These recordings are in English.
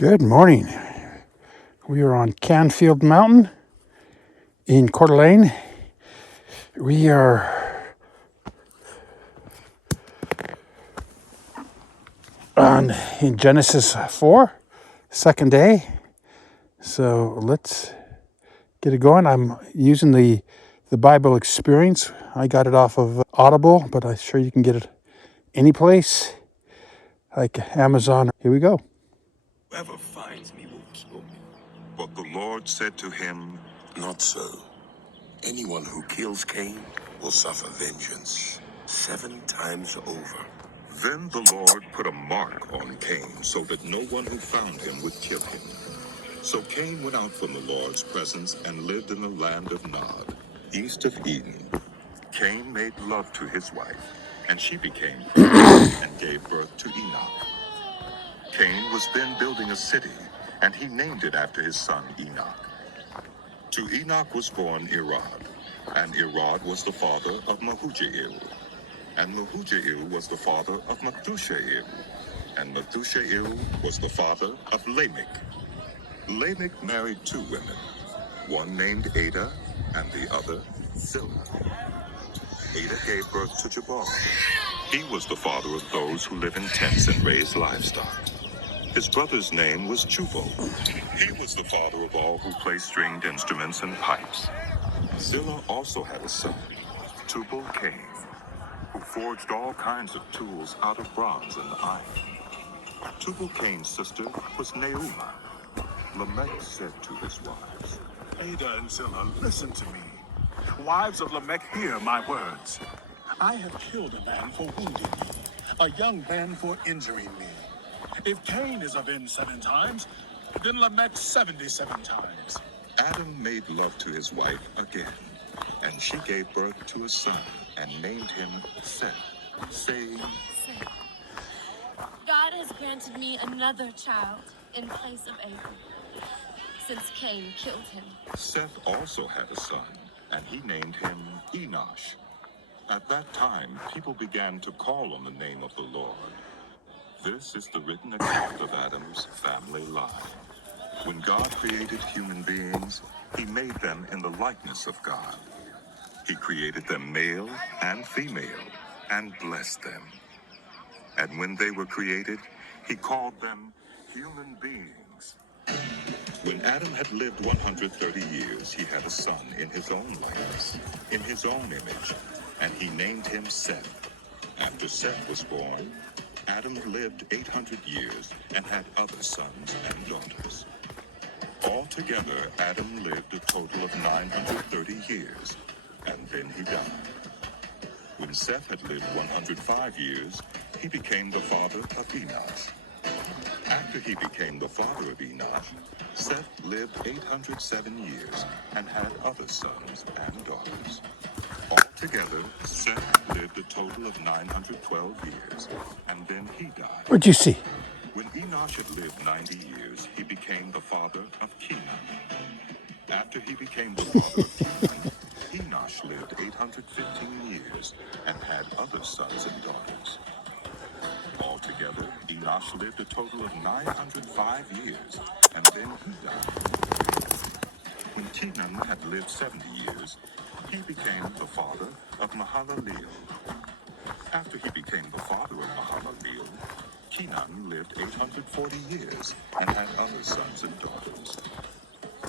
Good morning. We are on Canfield Mountain in Coeur d'Alene. We are in Genesis 4, second day. So let's get it going. I'm using the Bible Experience. I got it off of Audible, but I'm sure you can get it any place, like Amazon. Here we go. Whoever finds me will kill me. But the Lord said to him, not so. Anyone who kills Cain will suffer vengeance 7 times over. Then the Lord put a mark on Cain so that no one who found him would kill him. So Cain went out from the Lord's presence and lived in the land of Nod, east of Eden. Cain made love to his wife, and she became pregnant and gave birth to Enoch. Cain was then building a city, and he named it after his son Enoch. To Enoch was born Irad, and Irad was the father of Mehujael, and Mehujael was the father of Methushael, and Methushael was the father of Lamech. Lamech married 2 women, one named Ada and the other Zillah. Ada gave birth to Jabal. He was the father of those who live in tents and raise livestock. His brother's name was Jubal. He was the father of all who play stringed instruments and pipes. Zillah also had a son, Tubal-Cain, who forged all kinds of tools out of bronze and iron. Tubal-Cain's sister was Neumah. Lamech said to his wives, Ada and Zillah, listen to me. Wives of Lamech, hear my words. I have killed a man for wounding me, a young man for injuring me. If Cain is avenged 7 times, then Lamech 77 times. Adam made love to his wife again, and she gave birth to a son and named him Seth, saying, Seth, God has granted me another child in place of Abel, since Cain killed him. Seth also had a son, and he named him Enosh. At that time, people began to call on the name of the Lord. This is the written account of Adam's family line. When God created human beings, he made them in the likeness of God. He created them male and female and blessed them. And when they were created, he called them human beings. When Adam had lived 130 years, he had a son in his own likeness, in his own image, and he named him Seth. After Seth was born, Adam lived 800 years and had other sons and daughters. Altogether, Adam lived a total of 930 years, and then he died. When Seth had lived 105 years, he became the father of Enosh. After he became the father of Enosh, Seth lived 807 years and had other sons and daughters. Altogether, Seth lived a total of 912 years, and then he died. What'd you see? When Enosh had lived 90 years, he became the father of Kenan. After he became the father of Kenan, Enosh lived 815 years and had other sons and daughters. Altogether, Enosh lived a total of 905 years, and then he died. When Kenan had lived 70 years, he became the father of Mahalaleel. After he became the father of Mahalaleel, Kenan lived 840 years and had other sons and daughters.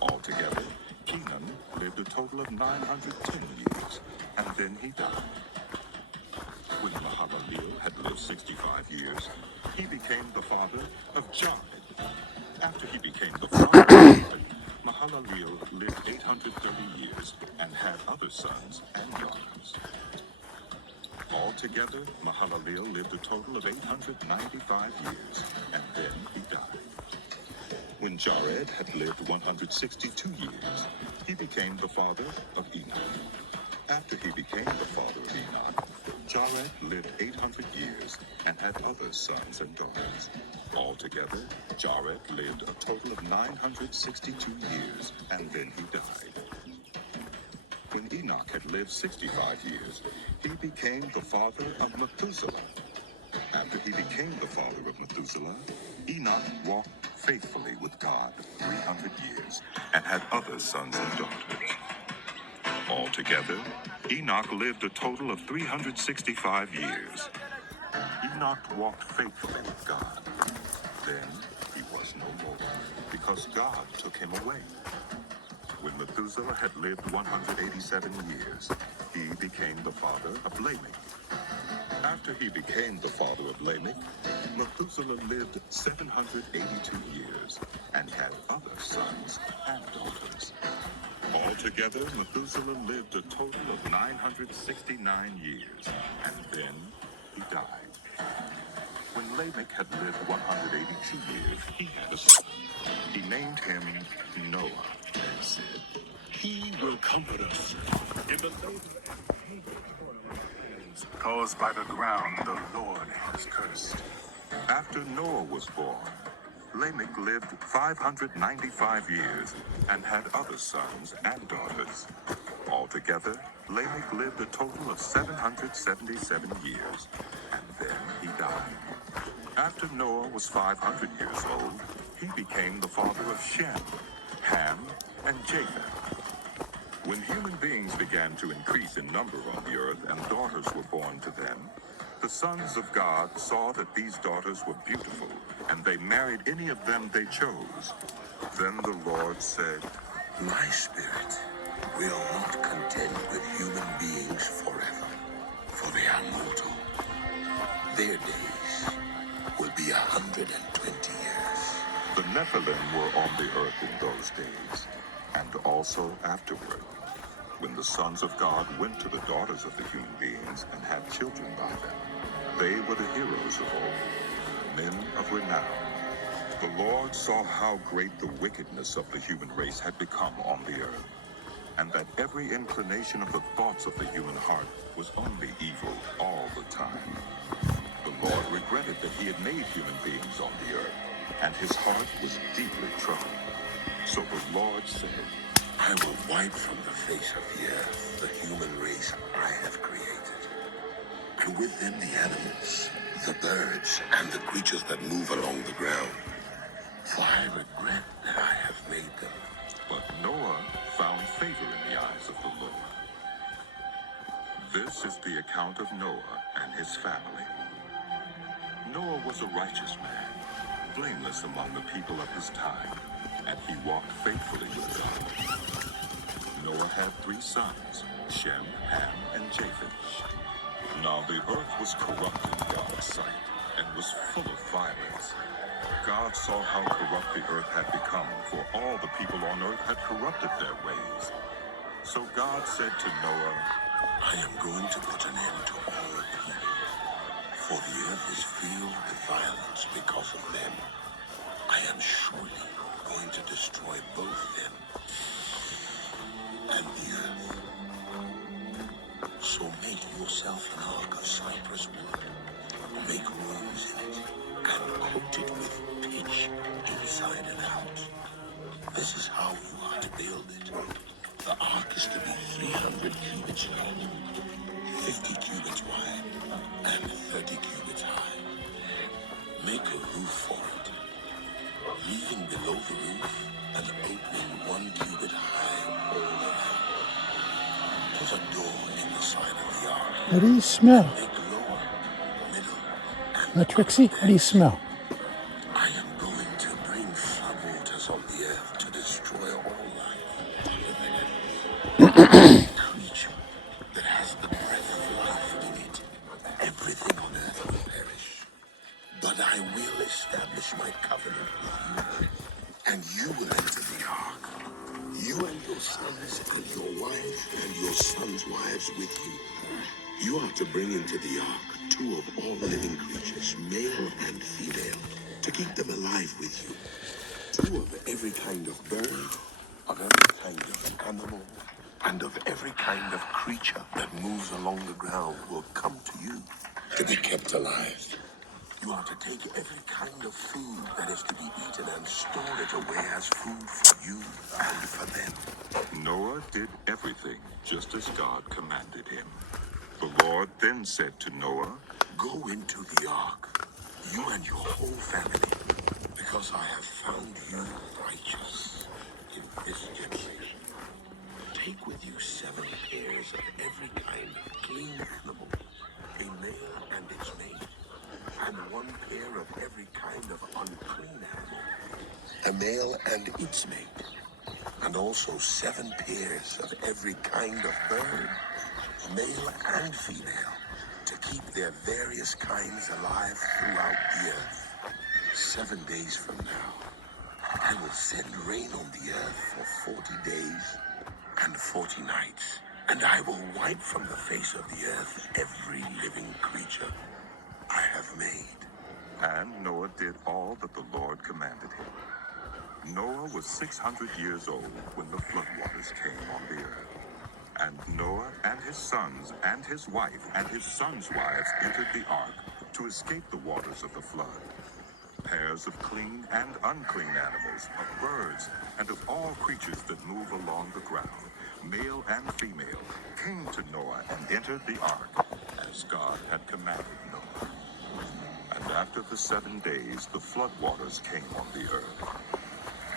Altogether, Kenan lived a total of 910 years, and then he died. When Mahalaleel had lived 65 years, he became the father of Jared. After he became the father of Jared, Mahalaleel lived 830 years and had other sons and daughters. Altogether, Mahalaleel lived a total of 895 years, and then he died. When Jared had lived 162 years, he became the father of Enoch. After he became the father of Enoch, Jared lived 800 years and had other sons and daughters. Altogether, Jared lived a total of 962 years, and then he died. When Enoch had lived 65 years, he became the father of Methuselah. After he became the father of Methuselah, Enoch walked faithfully with God 300 years and had other sons and daughters. Altogether, Enoch lived a total of 365 years. Enoch walked faithfully with God. Then he was no more, because God took him away. When Methuselah had lived 187 years, he became the father of Lamech. After he became the father of Lamech, Methuselah lived 782 years and had other sons and daughters. Altogether, Methuselah lived a total of 969 years, and then he died. When Lamech had lived 182 years, he had a son. He named him Noah and said, He will comfort us in the labor caused by the ground the Lord has cursed. After Noah was born, Lamech lived 595 years and had other sons and daughters. Altogether, Lamech lived a total of 777 years, and then he died. After Noah was 500 years old, he became the father of Shem, Ham, and Japheth. When human beings began to increase in number on the earth and daughters were born to them, the sons of God saw that these daughters were beautiful, and they married any of them they chose. Then the Lord said, My spirit will not contend with human beings forever, for they are mortal. Their days will be 120 years. The Nephilim were on the earth in those days, and also afterward, when the sons of God went to the daughters of the human beings and had children by them. They were the heroes of old, men of renown. The Lord saw how great the wickedness of the human race had become on the earth, and that every inclination of the thoughts of the human heart was only evil all the time. The Lord regretted that he had made human beings on the earth, and his heart was deeply troubled. So the Lord said, I will wipe from the face of the earth the human race I have created, and with them the animals, the birds, and the creatures that move along the ground. For I regret that I have made them. But Noah found favor in the eyes of the Lord. This is the account of Noah and his family. Noah was a righteous man, blameless among the people of his time, and he walked faithfully with God. Noah had 3 sons, Shem, Ham, and Japheth. Now the earth was corrupt in God's sight, and was full of violence. God saw how corrupt the earth had become, for all the people on earth had corrupted their ways. So God said to Noah, I am going to put an end to all people, for the earth is filled with violence because of them. I am surely going to destroy both them and the earth. So make yourself an ark of cypress wood. Make rooms in it, and coat it with pitch inside and out. This is how you are to build it. The ark is to be 300 cubits long, 50 cubits wide, and 30 cubits high. Make a roof for it, leaving below the roof an opening 1 cubit high all around. Put a door in the side of the ark. What do you smell? Make lower, middle, and Trixie, what do you smell? I am going to bring floodwaters on the earth to destroy all life. Every creature that has the breath of life in it, everything on earth will perish. But I will establish my covenant with you, and you will enter the ark. You and your sons and your wife and your sons' wives with you. You are to bring into the ark 2 of all living creatures, male and female, to keep them alive with you. 2 of every kind of bird, of every kind of animal, and of every kind of creature that moves along the ground will come to you to be kept alive. You are to take every kind of food that is to be eaten and store it away as food for you and for them. Noah did everything just as God commanded him. The Lord then said to Noah, Go into the ark, you and your whole family, because because I have found you righteous in this generation. Take with you 7 pairs of every kind of clean animal, a male and its mate, and 1 pair of every kind of unclean animal, a male and its mate, and also 7 pairs of every kind of bird, male and female, to keep their various kinds alive throughout the earth. 7 days from now, I will send rain on the earth for 40 days and 40 nights, and I will wipe from the face of the earth every living creature I have made. And Noah did all that the Lord commanded him. Noah was 600 years old when the floodwaters came on the earth. And Noah and his sons and his wife and his sons' wives entered the ark to escape the waters of the flood. Pairs of clean and unclean animals, of birds, and of all creatures that move along the ground, male and female, came to Noah and entered the ark, as God had commanded Noah. And after the 7 days, the floodwaters came on the earth.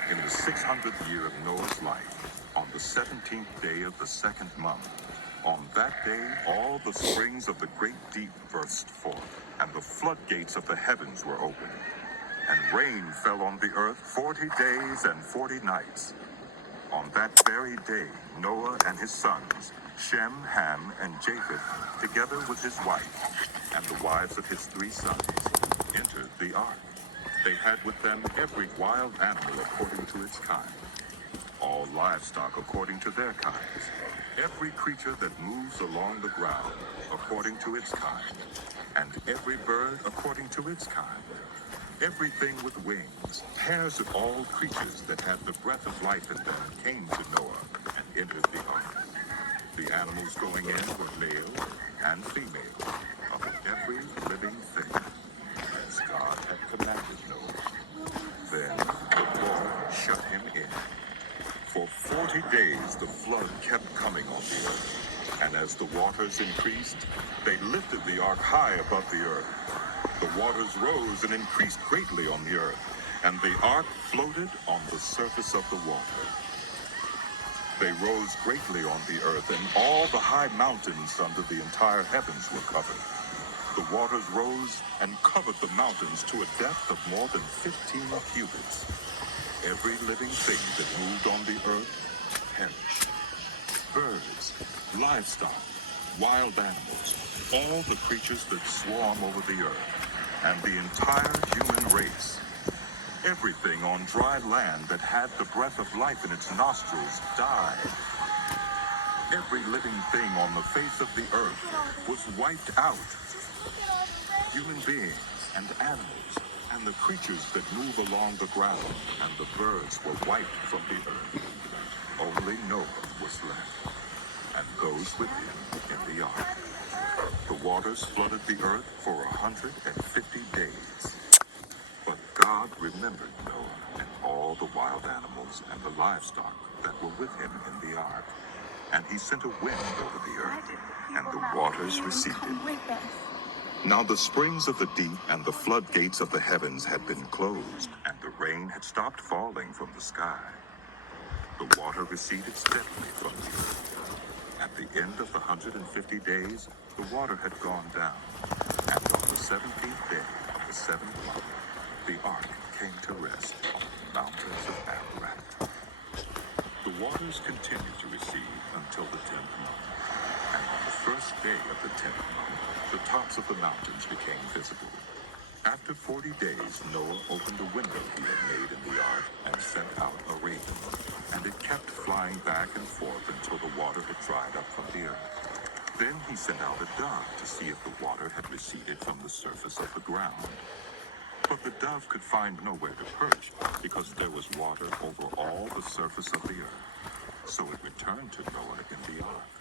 In the 600th year of Noah's life, on the 17th day of the 2nd month, on that day all the springs of the great deep burst forth, and the floodgates of the heavens were opened. And rain fell on the earth 40 days and 40 nights. On that very day, Noah and his sons, Shem, Ham, and Japheth, together with his wife, and the wives of his 3 sons, entered the ark. They had with them every wild animal according to its kind, all livestock according to their kinds, every creature that moves along the ground according to its kind, and every bird according to its kind, everything with wings, pairs of all creatures that had the breath of life in them came to Noah and entered the ark. The animals going in were male and female, of every living thing, as God had commanded Noah. Then the Lord shut him in. For 40 days the flood kept coming on the earth, and as the waters increased, they lifted the ark high above the earth. The waters rose and increased greatly on the earth, and the ark floated on the surface of the water. They rose greatly on the earth, and all the high mountains under the entire heavens were covered. The waters rose and covered the mountains to a depth of more than 15 cubits. Every living thing that moved on the earth perished. Birds, livestock, wild animals, all the creatures that swarm over the earth, and the entire human race. Everything on dry land that had the breath of life in its nostrils died. Every living thing on the face of the earth was wiped out. Human beings and animals and the creatures that move along the ground and the birds were wiped from the earth. Only Noah was left, and those with him in the ark. The waters flooded the earth for 150 days. But God remembered Noah and all the wild animals and the livestock that were with him in the ark. And he sent a wind over the earth, and the waters receded. Now the springs of the deep and the floodgates of the heavens had been closed, and the rain had stopped falling from the sky. The water receded steadily from the earth. At the end of the 150 days, the water had gone down, and on the 17th day of the 7th month, the ark came to rest on the mountains of Ararat. The waters continued to recede until the 10th month, and on the first day of the 10th month, the tops of the mountains became visible. After 40 days, Noah opened a window he had made in the ark and sent out a raven, and it kept flying back and forth until the water had dried up from the earth. Then he sent out a dove to see if the water had receded from the surface of the ground. But the dove could find nowhere to perch because there was water over all the surface of the earth. So it returned to Noah in the ark.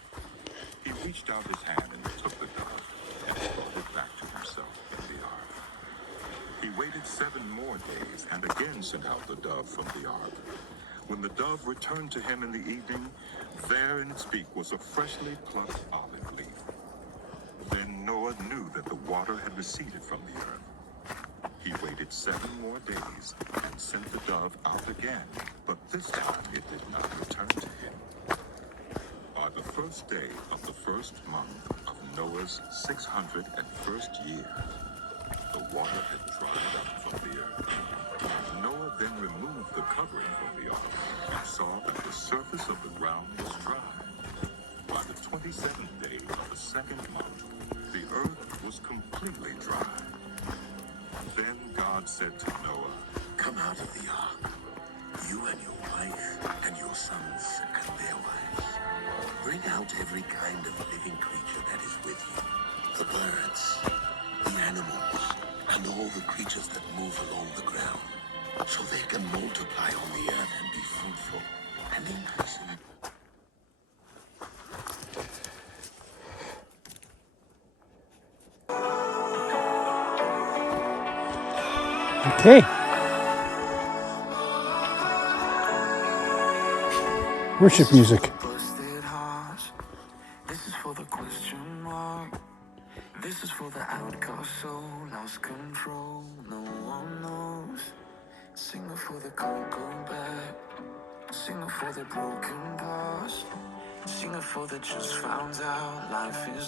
He reached out his hand and took the dove and brought it back to himself in the ark. He waited 7 more days and again sent out the dove from the ark. When the dove returned to him in the evening, there in its beak was a freshly plucked olive leaf. Then Noah knew that the water had receded from the earth. He waited 7 more days and sent the dove out again, but this time it did not return to him. On the first day of the first month of Noah's 601st year, the water had dried up from the earth. Noah then removed the covering from the ark and saw that the surface of the ground was dry. By the 27th day of the second month, the earth was completely dry. Then God said to Noah, Come out of the ark, you and your wife and your sons and their wives. Bring out every kind of living creature that is with you, the birds, the animals, and all the creatures that move along the ground, so they can multiply on the earth and be fruitful and increase in. Okay. Worship music. Busted heart. This is for the question mark. This is for the outcast soul, lost control. No one knows. Sing it for the can't go back. Sing it for the broken past. Sing it for the just found out life is